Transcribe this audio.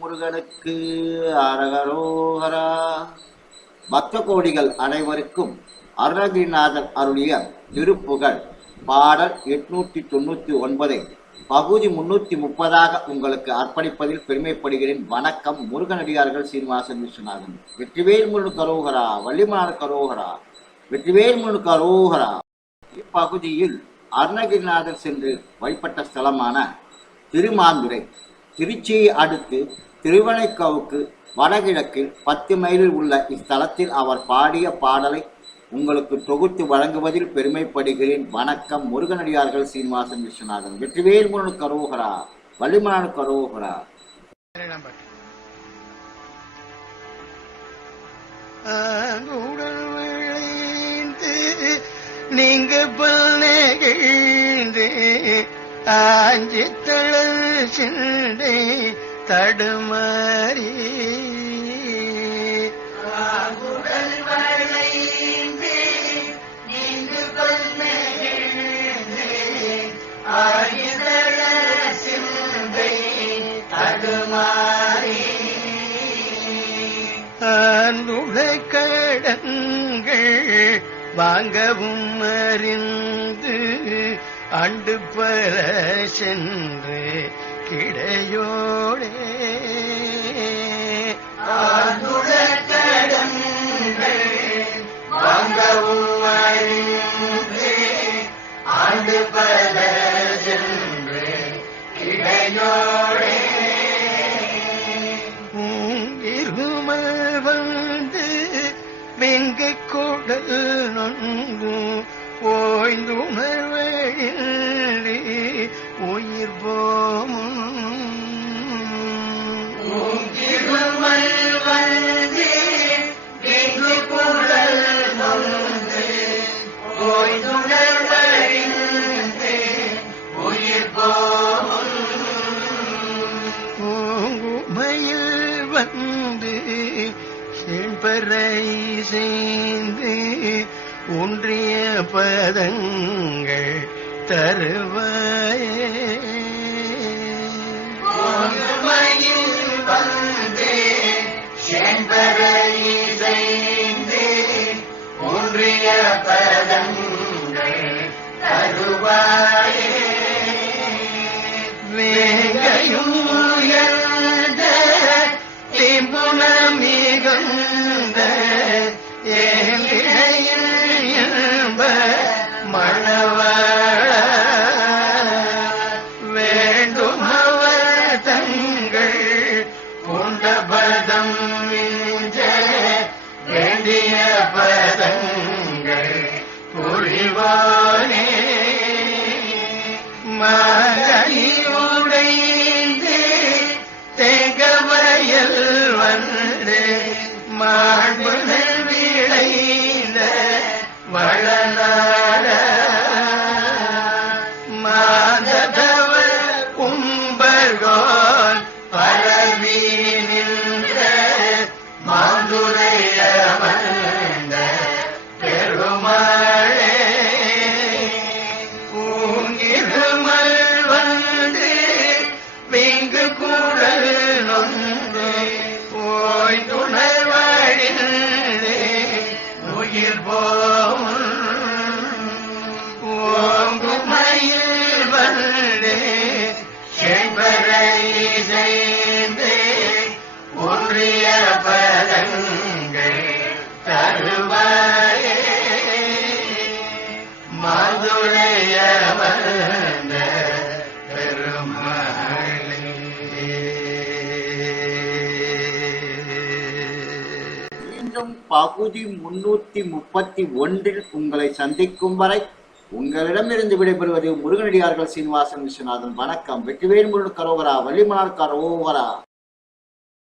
முருகனுக்கு அரகரோகரா. பக்த கோடிகள் அனைவருக்கும் அருணகிரிநாதர் அருளிய திருப்புகழ். பாடல் எட்நூத்தி தொண்ணூத்தி ஒன்பதை பகுதி முன்னூத்தி முப்பதாக உங்களுக்கு அர்ப்பணிப்பதில் பெருமைப்படுகிறேன். வணக்கம் முருகனடியார்கள் சீனிவாசன் விஸ்வநாதன். வெற்றிவேல் முருகன் கரோகரா வள்ளிமலர் கரோகரா. வெற்றிவேல் முருகன் கரோகரா. இப்பகுதியில் அருணகிரிநாதர் சென்று வழிபட்ட ஸ்தலமான திருமாந்துரை திருச்சியை அடுத்து திருவனைக்காவுக்கு வடகிழக்கில் பத்து மைலில் உள்ள இஸ்தலத்தில் அவர் பாடிய பாடலை உங்களுக்கு தொகுத்து வழங்குவதில் பெருமைப்படுகிறேன். வணக்கம் முருகனடியார்கள் சீனிவாசன் விஸ்வநாதன். வெற்றிவேல் முருகன் கரோகரா வள்ளிமலான் கரோகரா நீங்க ஆஞ்சி தளல் சிந்தை தடுமாறி. ஆண்டுளை கடங்கள் வாங்கவும் அறிந்து அண்டு பல சென்று கிடையோடே ஆண்டுளை கடங்கள் வாங்கவும் அறிந்து ஆண்டு பல சென்று கிடையோடே இருமல் வந்து வெங்கை கொடல் ஓய்ந்துணர்வழி உயிர் போமும் இருமல் வந்து வெங்கை செய்து ஒன்றிய பதங்கள் தருவாயே வந்து மாண்புகள் செம்பரை ஒன்றிய பதங்கள் தருவாயே. பெருமாளே. மீண்டும் பகுதி முன்னூத்தி முப்பத்தி ஒன்றில் உங்களை சந்திக்கும் வரை உங்களிடமிருந்து விடைபெறுவது முருகனடியார்கள் சீனிவாசன் விஸ்வநாதன். வணக்கம். வெற்றிவேல் முருகன் கரோவரா வள்ளிமலார் கரோவரா